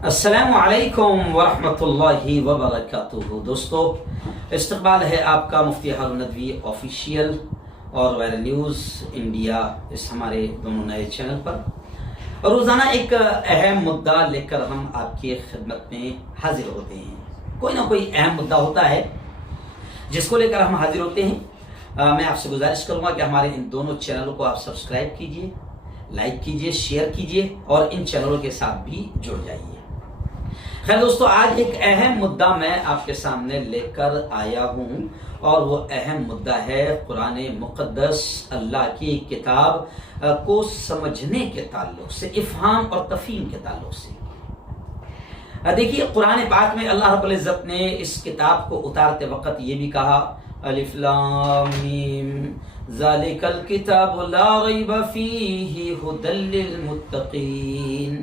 السلام علیکم ورحمۃ اللہ وبرکاتہ۔ دوستو، استقبال ہے آپ کا مفتی ہارون ندوی آفیشیل اور وائرل نیوز انڈیا اس ہمارے دونوں نئے چینل پر۔ روزانہ ایک اہم مدعا لے کر ہم آپ کی خدمت میں حاضر ہوتے ہیں۔ کوئی نہ کوئی اہم مدعا ہوتا ہے جس کو لے کر ہم حاضر ہوتے ہیں۔ میں آپ سے گزارش کروں گا کہ ہمارے ان دونوں چینلوں کو آپ سبسکرائب کیجئے، لائک کیجئے، شیئر کیجئے اور ان چینلوں کے ساتھ بھی جڑ جائیے۔ خیر دوستو، آج ایک اہم مدعا میں آپ کے سامنے لے کر آیا ہوں اور وہ اہم مدعا ہے قرآن مقدس، اللہ کی کتاب کو سمجھنے کے تعلق سے، افہام اور تفہیم کے تعلق سے۔ دیکھیے، قرآن پاک میں اللہ رب العزت نے اس کتاب کو اتارتے وقت یہ بھی کہا، الف لام میم ذالک الکتاب لا ریب فیہ ھدی للمتقین،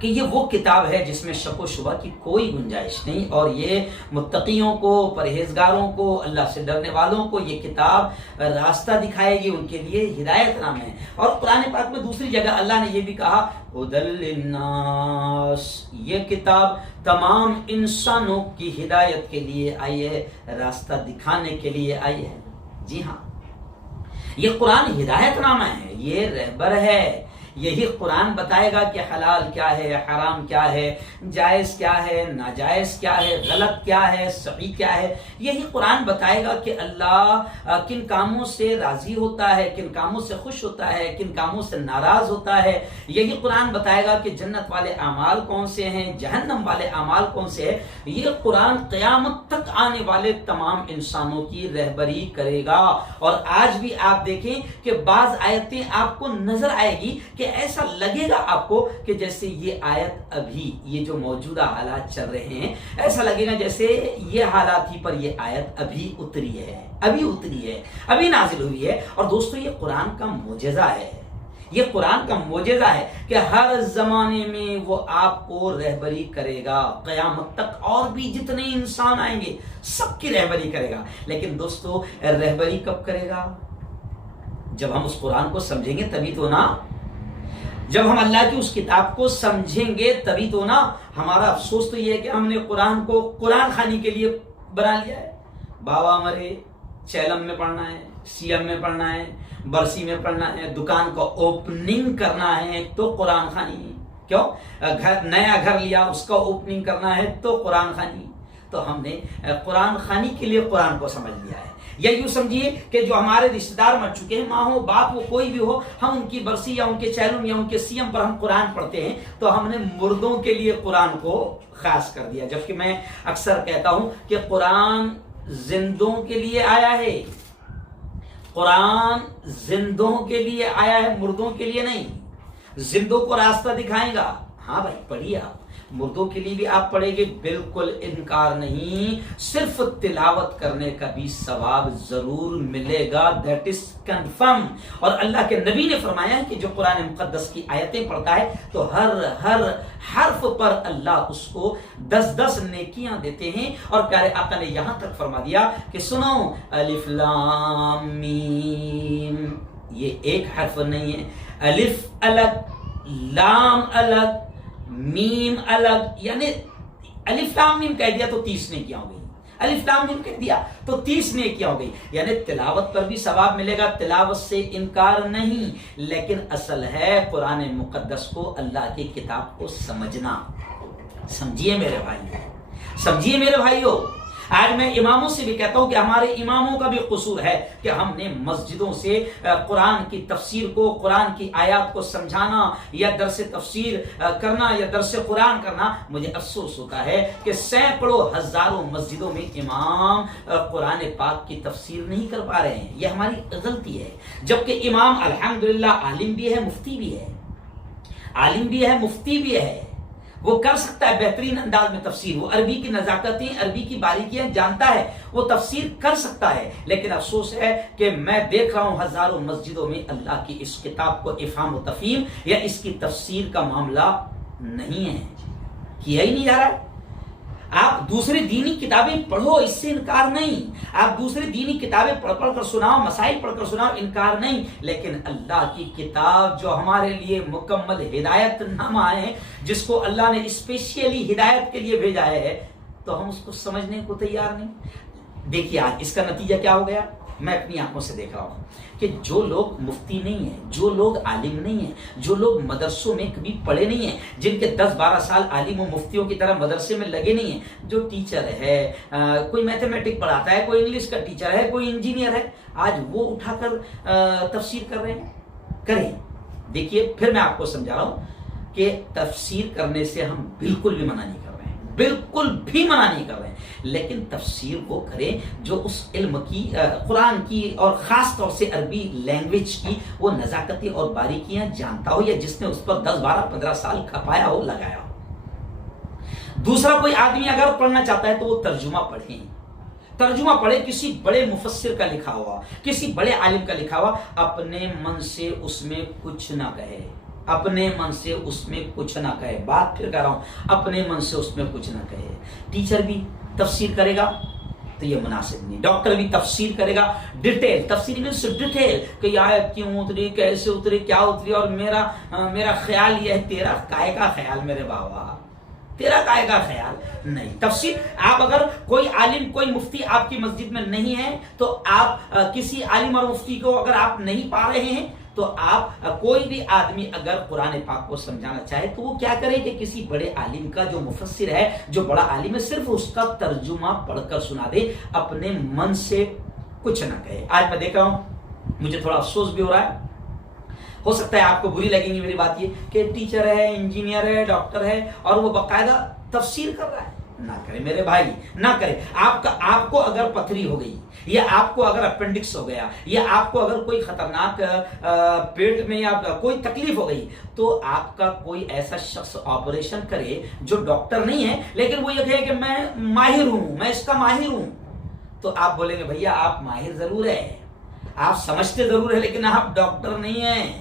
کہ یہ وہ کتاب ہے جس میں شک و شبہ کی کوئی گنجائش نہیں، اور یہ متقیوں کو، پرہیزگاروں کو، اللہ سے ڈرنے والوں کو یہ کتاب راستہ دکھائے گی، ان کے لیے ہدایت نام ہے۔ اور قرآن پاک میں دوسری جگہ اللہ نے یہ بھی کہا، ھدی للناس، یہ کتاب تمام انسانوں کی ہدایت کے لیے آئی ہے، راستہ دکھانے کے لیے آئی ہے۔ جی ہاں، یہ قرآن ہدایت نامہ ہے، یہ رہبر ہے۔ یہی قرآن بتائے گا کہ حلال کیا ہے، حرام کیا ہے، جائز کیا ہے، ناجائز کیا ہے، غلط کیا ہے، صحیح کیا ہے۔ یہی قرآن بتائے گا کہ اللہ کن کاموں سے راضی ہوتا ہے، کن کاموں سے خوش ہوتا ہے، کن کاموں سے ناراض ہوتا ہے۔ یہی قرآن بتائے گا کہ جنت والے اعمال کون سے ہیں، جہنم والے اعمال کون سے ہیں۔ یہ قرآن قیامت تک آنے والے تمام انسانوں کی رہبری کرے گا۔ اور آج بھی آپ دیکھیں کہ بعض آیتیں آپ کو نظر آئے گی کہ ایسا لگے گا آپ کو کہ جیسے یہ آیت ابھی، یہ جو موجودہ حالات چل رہے ہیں، ایسا لگے گا جیسے یہ حالات ہی پر یہ آیت ابھی اتری ہے، ابھی نازل ہوئی ہے۔ اور دوستو، یہ قرآن کا معجزہ ہے، یہ قرآن کا معجزہ ہے کہ ہر زمانے میں وہ آپ کو رہبری کرے گا قیامت تک، اور بھی جتنے انسان آئیں گے سب کی رہبری کرے گا۔ لیکن دوستو، رہبری کب کرے گا؟ جب ہم اس قرآن کو سمجھیں گے تبھی تو نا، جب ہم اللہ کی اس کتاب کو سمجھیں گے تبھی تو نا۔ ہمارا افسوس تو یہ ہے کہ ہم نے قرآن کو قرآن خوانی کے لیے بنا لیا ہے۔ بابا مرے، چیلم میں پڑھنا ہے، سیم میں پڑھنا ہے، برسی میں پڑھنا ہے، دکان کو اوپننگ کرنا ہے تو قرآن خوانی۔ کیوں؟ نیا گھر لیا، اس کا اوپننگ کرنا ہے تو قرآن خوانی۔ تو ہم نے قرآن خوانی کے لیے قرآن کو سمجھ لیا ہے۔ یا یوں سمجھیے کہ جو ہمارے رشتہ دار مر چکے ہیں، ماں ہو، باپ ہو، کوئی بھی ہو، ہم ان کی برسی یا ان کے چیلم یا ان کے سیم پر ہم قرآن پڑھتے ہیں، تو ہم نے مردوں کے لیے قرآن کو خاص کر دیا۔ جبکہ میں اکثر کہتا ہوں کہ قرآن زندوں کے لیے آیا ہے، قرآن زندوں کے لیے آیا ہے، مردوں کے لیے نہیں۔ زندوں کو راستہ دکھائے گا، ہاں بھائی پڑھیے آپ، مردوں کے لیے بھی آپ پڑھیں گے، بالکل انکار نہیں، صرف تلاوت کرنے کا بھی ثواب ضرور ملے گا، دیٹ از کنفرم۔ اور اللہ کے نبی نے فرمایا کہ جو قرآن مقدس کی آیتیں پڑھتا ہے تو ہر حرف پر اللہ اس کو 10 نیکیاں دیتے ہیں۔ اور پیارے آقا نے یہاں تک فرما دیا کہ سنو، الف لام میم، یہ ایک حرف نہیں ہے، الف الگ، لام الگ، میم الگ، یعنی الف لام میم کہہ دیا تو 30 نیکیاں ہو گئی، الف لام میم کہہ دیا تو 30 نیکیاں ہو گئی۔ یعنی تلاوت پر بھی ثواب ملے گا، تلاوت سے انکار نہیں، لیکن اصل ہے قرآن مقدس کو، اللہ کی کتاب کو سمجھنا۔ سمجھیے میرے بھائی، سمجھیے میرے بھائیو۔ آج میں اماموں سے بھی کہتا ہوں کہ ہمارے اماموں کا بھی قصور ہے کہ ہم نے مسجدوں سے قرآن کی تفسیر کو، قرآن کی آیات کو سمجھانا یا درس تفسیر کرنا یا درس قرآن کرنا، مجھے افسوس ہوتا ہے کہ سینکڑوں ہزاروں مسجدوں میں امام قرآن پاک کی تفسیر نہیں کر پا رہے ہیں۔ یہ ہماری غلطی ہے، جبکہ امام الحمدللہ عالم بھی ہے، مفتی بھی ہے، عالم بھی ہے، مفتی بھی ہے، وہ کر سکتا ہے بہترین انداز میں تفسیر، وہ عربی کی نزاکتیں، عربی کی باریکیاں جانتا ہے، وہ تفسیر کر سکتا ہے۔ لیکن افسوس ہے کہ میں دیکھ رہا ہوں ہزاروں مسجدوں میں اللہ کی اس کتاب کو افہام و تفہیم یا اس کی تفسیر کا معاملہ نہیں ہے، کیا ہی نہیں جا رہا ہے۔ آپ دوسری دینی کتابیں پڑھو، اس سے انکار نہیں، آپ دوسری دینی کتابیں پڑھ پڑھ کر سناؤ، مسائل پڑھ کر سناؤ، انکار نہیں، لیکن اللہ کی کتاب جو ہمارے لیے مکمل ہدایت نامہ ہے، جس کو اللہ نے اسپیشلی ہدایت کے لیے بھیجا ہے، تو ہم اس کو سمجھنے کو تیار نہیں۔ دیکھیے آج اس کا نتیجہ کیا ہو گیا، میں اپنی آنکھوں سے دیکھ رہا ہوں کہ جو لوگ مفتی نہیں ہیں، جو لوگ عالم نہیں ہیں، جو لوگ مدرسوں میں کبھی پڑھے نہیں ہیں، جن کے 10-12 سال عالم و مفتیوں کی طرح مدرسے میں لگے نہیں ہیں، جو ٹیچر ہے، کوئی میتھمیٹک پڑھاتا ہے، کوئی انگلش کا ٹیچر ہے، کوئی انجینئر ہے، آج وہ اٹھا کر تفسیر کر رہے ہیں۔ کریں، دیکھیے پھر میں آپ کو سمجھا رہا ہوں کہ تفسیر کرنے سے ہم بالکل بھی منع نہیں کر رہے ہیں، بالکل بھی منع نہیں کر رہے ہیں، لیکن تفسیر وہ کریں جو اس علم کی، قرآن کی اور خاص طور سے عربی لینگویج کی وہ نزاکتیں اور باریکیاں جانتا ہو، یا جس نے اس پر 10-12-15 سال کھپایا ہو، لگایا ہو۔ دوسرا کوئی آدمی اگر پڑھنا چاہتا ہے تو وہ ترجمہ پڑھیں، ترجمہ پڑھے، کسی بڑے مفسر کا لکھا ہوا، کسی بڑے عالم کا لکھا ہوا، اپنے من سے اس میں کچھ نہ کہے، اپنے من سے اس میں کچھ نہ کہے، بات پھر کہہ رہا ہوں، اپنے من سے اس میں کچھ نہ کہے۔ ٹیچر بھی تفسیر کرے گا تو یہ مناسب نہیں، ڈاکٹر بھی تفسیر کرے گا ڈیٹیل، تفسیر مینس ڈیٹیل کہ یہ آیت کیوں اتری، کیسے اتری، کیا اتری، اور میرا خیال یہ ہے، تیرا کائے کا خیال میرے بابا، تیرا کائے کا خیال نہیں۔ تفسیر آپ اگر کوئی عالم، کوئی مفتی آپ کی مسجد میں نہیں ہے تو آپ کسی عالم اور مفتی کو اگر آپ نہیں پا رہے ہیں تو آپ، کوئی بھی آدمی اگر قرآن پاک کو سمجھانا چاہے تو وہ کیا کرے کہ کسی بڑے عالم کا، جو مفسر ہے، جو بڑا عالم ہے، صرف اس کا ترجمہ پڑھ کر سنا دے، اپنے من سے کچھ نہ کہے۔ آج میں دیکھ رہا ہوں، مجھے تھوڑا افسوس بھی ہو رہا ہے، ہو سکتا ہے آپ کو بری لگیں گی میری بات یہ کہ ٹیچر ہے، انجینئر ہے، ڈاکٹر ہے، اور وہ باقاعدہ تفسیر کر رہا ہے۔ نہ کرے میرے بھائی، نہ کرے۔ آپ کو اگر پتھری ہو گئی، یا آپ کو اگر اپینڈکس ہو گیا، یا آپ کو اگر کوئی خطرناک پیٹ میں یا کوئی تکلیف ہو گئی، تو آپ کا کوئی ایسا شخص آپریشن کرے جو ڈاکٹر نہیں ہے، لیکن وہ یہ کہے کہ میں ماہر ہوں، میں اس کا ماہر ہوں، تو آپ بولیں گے بھیا آپ ماہر ضرور ہے، آپ سمجھتے ضرور ہے، لیکن آپ ڈاکٹر نہیں ہیں۔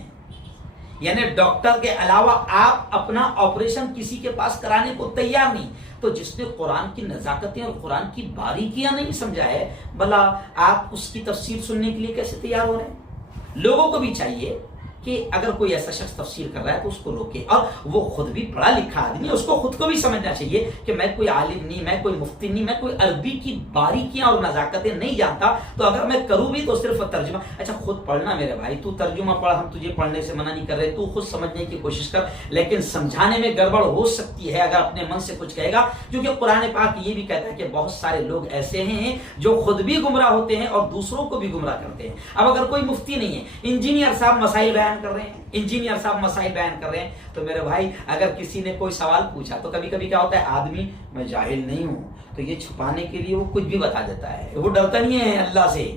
یعنی ڈاکٹر کے علاوہ آپ اپنا آپریشن کسی کے پاس کرانے کو تیار نہیں۔ تو جس نے قرآن کی نزاکتیں اور قرآن کی باریکیاں نہیں سمجھا ہے، بھلا آپ اس کی تفسیر سننے کے لیے کیسے تیار ہو رہے ہیں؟ لوگوں کو بھی چاہیے کہ اگر کوئی ایسا شخص تفسیر کر رہا ہے تو اس کو روکے، اور وہ خود بھی پڑھا لکھا آدمی ہے، اس کو خود کو بھی سمجھنا چاہیے کہ میں کوئی عالم نہیں، میں کوئی مفتی نہیں، میں کوئی عربی کی باریکیاں اور نزاکتیں نہیں جانتا، تو اگر میں کروں بھی تو صرف ترجمہ۔ اچھا خود پڑھنا میرے بھائی، تو ترجمہ پڑھ، ہم تجھے پڑھنے سے منع نہیں کر رہے، تو خود سمجھنے کی کوشش کر، لیکن سمجھانے میں گڑبڑ ہو سکتی ہے اگر اپنے من سے کچھ کہے گا، کیونکہ قرآن پاک یہ بھی کہتا ہے کہ بہت سارے لوگ ایسے ہیں جو خود بھی گمراہ ہوتے ہیں اور دوسروں کو بھی گمراہ کرتے ہیں۔ اب اگر کوئی مفتی نہیں ہے، انجینئر صاحب مسائل بیان کر رہے ہیں، انجینئر صاحب مسائل بیان کر رہے ہیں، تو میرے بھائی اگر کسی نے کوئی سوال پوچھا تو کبھی کبھی کیا ہوتا ہے، آدمی میں جاہل نہیں ہوں، تو یہ چھپانے کے لیے وہ کچھ بھی بتا دیتا ہے، وہ ڈرتا نہیں ہے اللہ سے۔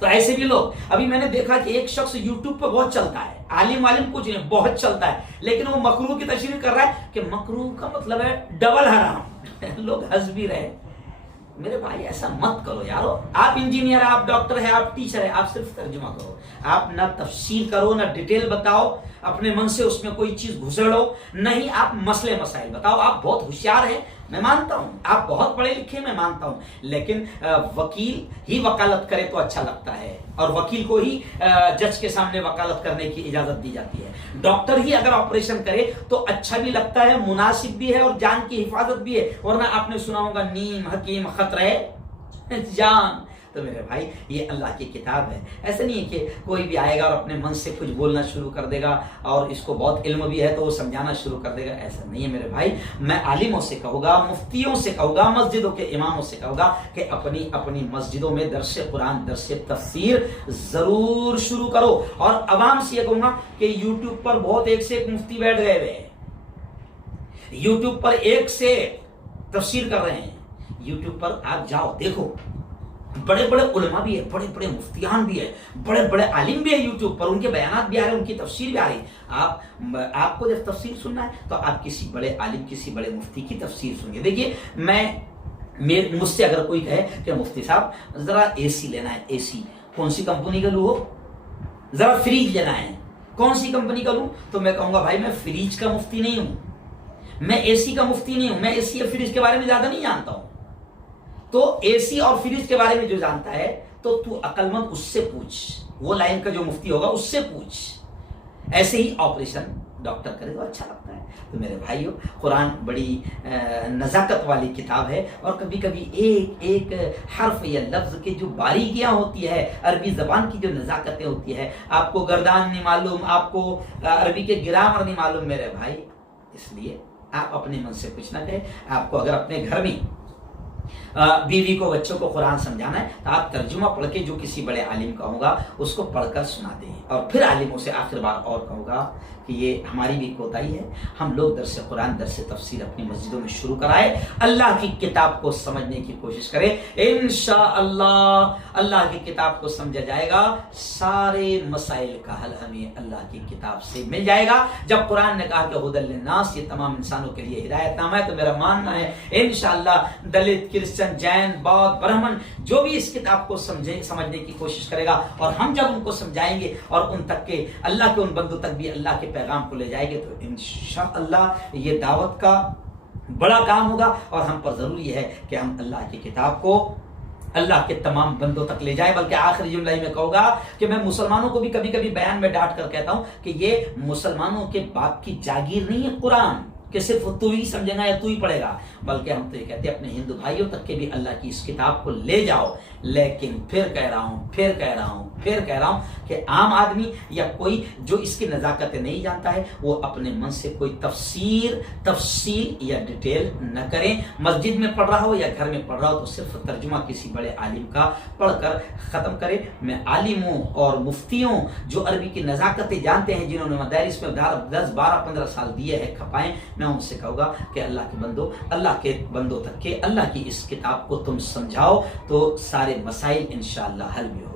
تو ایسے بھی لوگ، ابھی میں نے دیکھا کہ ایک شخص یوٹیوب پہ بہت چلتا ہے، عالم کچھ نہیں، بہت چلتا ہے، لیکن وہ مکروہ کی تشریح کر رہا ہے کہ مکروہ کا مطلب ہے ڈبل حرام۔ لوگ ہنس بھی رہے۔ میرے بھائی ایسا مت کرو یارو، آپ انجینئر ہیں، آپ ڈاکٹر ہیں، آپ ٹیچر ہیں، آپ صرف ترجمہ کرو، آپ نہ تفسیر کرو، نہ ڈیٹیل بتاؤ، اپنے من سے اس میں کوئی چیز گھسڑو نہیں، آپ مسئلے مسائل بتاؤ۔ آپ بہت ہوشیار ہیں، میں مانتا ہوں، آپ بہت پڑھے لکھے، میں مانتا ہوں، لیکن وکیل ہی وکالت کرے تو اچھا لگتا ہے، اور وکیل کو ہی جج کے سامنے وکالت کرنے کی اجازت دی جاتی ہے۔ ڈاکٹر ہی اگر آپریشن کرے تو اچھا بھی لگتا ہے، مناسب بھی ہے، اور جان کی حفاظت بھی ہے، ورنہ آپ نے سنا ہوگا نیم حکیم خطرے جان۔ تو میرے بھائی یہ اللہ کی کتاب ہے، ایسا نہیں ہے کہ کوئی بھی آئے گا اور اپنے من سے کچھ بولنا شروع کر دے گا اور اس کو بہت علم بھی ہے تو وہ سمجھانا شروع کر دے گا، ایسا نہیں ہے میرے بھائی۔ میں عالموں سے کہوں گا، مفتیوں سے کہوں گا، مسجدوں کے اماموں سے کہوں گا کہ اپنی مسجدوں میں درس قرآن، درس تفسیر ضرور شروع کرو، اور عوام سے یہ کہوں گا کہ یوٹیوب پر بہت ایک سے ایک مفتی بیٹھ گئے ہوئے ہیں، یوٹیوب پر ایک سے تفسیر کر رہے ہیں، یوٹیوب پر آپ جاؤ دیکھو، بڑے بڑے علماء بھی ہے، بڑے بڑے مفتیان بھی ہے، بڑے بڑے عالم بھی ہے یوٹیوب پر، ان کے بیانات بھی آ رہے ہیں، ان کی تفسیر بھی آ رہی ہے۔ آپ کو جب تفسیر سننا ہے تو آپ کسی بڑے عالم، کسی بڑے مفتی کی تفسیر سنیے۔ دیکھیے مجھ سے اگر کوئی کہے کہ مفتی صاحب ذرا اے سی لینا ہے، اے سی کون سی کمپنی کا لوں، ذرا فریج لینا ہے کون سی کمپنی کا لوں، تو میں کہوں گا بھائی میں فریج کا مفتی نہیں ہوں، میں اے سی کا مفتی نہیں ہوں، میں اے سی اور فریج کے بارے میں زیادہ نہیں جانتا ہوں. تو اے سی اور فریج کے بارے میں جو جانتا ہے تو عقل مند اس سے پوچھ، وہ لائن کا جو مفتی ہوگا اس سے پوچھ. ایسے ہی آپریشن ڈاکٹر کرے تو اچھا لگتا ہے. تو میرے بھائیو، قرآن بڑی نزاکت والی کتاب ہے، اور کبھی کبھی ایک ایک حرف یا لفظ کے جو باریکیاں ہوتی ہے، عربی زبان کی جو نزاکتیں ہوتی ہے، آپ کو گردان نہیں معلوم، آپ کو عربی کے گرامر نہیں معلوم میرے بھائی، اس لیے آپ اپنے من سے کچھ نہ کہیں. آپ کو اگر اپنے گھر میں بیوی کو، بچوں کو قرآن سمجھانا ہے تو آپ ترجمہ پڑھ کے جو کسی بڑے عالم کا ہوگا اس کو پڑھ کر سنا دیں، اور پھر عالموں سے آخر بار اور کہوں گا کہ یہ ہماری بھی کوتاہی ہے. ہم لوگ درس قرآن، درس تفسیر اپنی مسجدوں میں شروع کرائے، اللہ کی کتاب کو سمجھنے کی کوشش کریں. انشاءاللہ اللہ کی کتاب کو سمجھا جائے گا، سارے مسائل کا حل ہمیں اللہ کی کتاب سے مل جائے گا. جب قرآن نے کہا کہ ہدی للناس، یہ تمام انسانوں کے لیے ہدایت نامہ ہے، تو میرا ماننا ہے انشاءاللہ دلت، کرسچن، جین، بودھ، برہمن جو بھی اس کتاب کو سمجھنے کی کوشش کرے گا، اور ہم جب ان کو سمجھائیں گے اور ان تک کے اللہ کے ان بندوں تک بھی اللہ کے پیغام کو لے جائیں گے، تو انشاءاللہ یہ دعوت کا بڑا کام ہوگا. اور ہم پر ضروری ہے کہ ہم اللہ کی کتاب کو اللہ کے تمام بندوں تک لے جائیں. بلکہ آخری جملہ ہی میں کہوں گا کہ میں مسلمانوں کو بھی کبھی کبھی بیان میں ڈانٹ کر کہتا ہوں کہ یہ مسلمانوں کے باپ کی جاگیر نہیں ہے قرآن کہ صرف تو ہی سمجھے گا یا تو ہی پڑھے گا، بلکہ ہم تو یہ کہتے ہیں اپنے ہندو بھائیوں تک کے بھی اللہ کی اس کتاب کو لے جاؤ. لیکن پھر کہہ رہا ہوں کہ عام آدمی یا کوئی جو اس کی نزاکتیں نہیں جانتا ہے، وہ اپنے من سے کوئی تفصیل یا ڈیٹیل نہ کریں. مسجد میں پڑھ رہا ہو یا گھر میں پڑھ رہا ہو تو صرف ترجمہ کسی بڑے عالم کا پڑھ کر ختم کرے. میں عالموں اور مفتیوں جو عربی کی نزاکتیں جانتے ہیں، جنہوں نے مدارس میں 10 12 15 سال دیے ہیں کھپائیں، میں ان سے کہوں گا کہ اللہ کے بندوں تک کے اللہ کی اس کتاب کو تم سمجھاؤ تو سارے مسائل انشاءاللہ حل بھی ہو.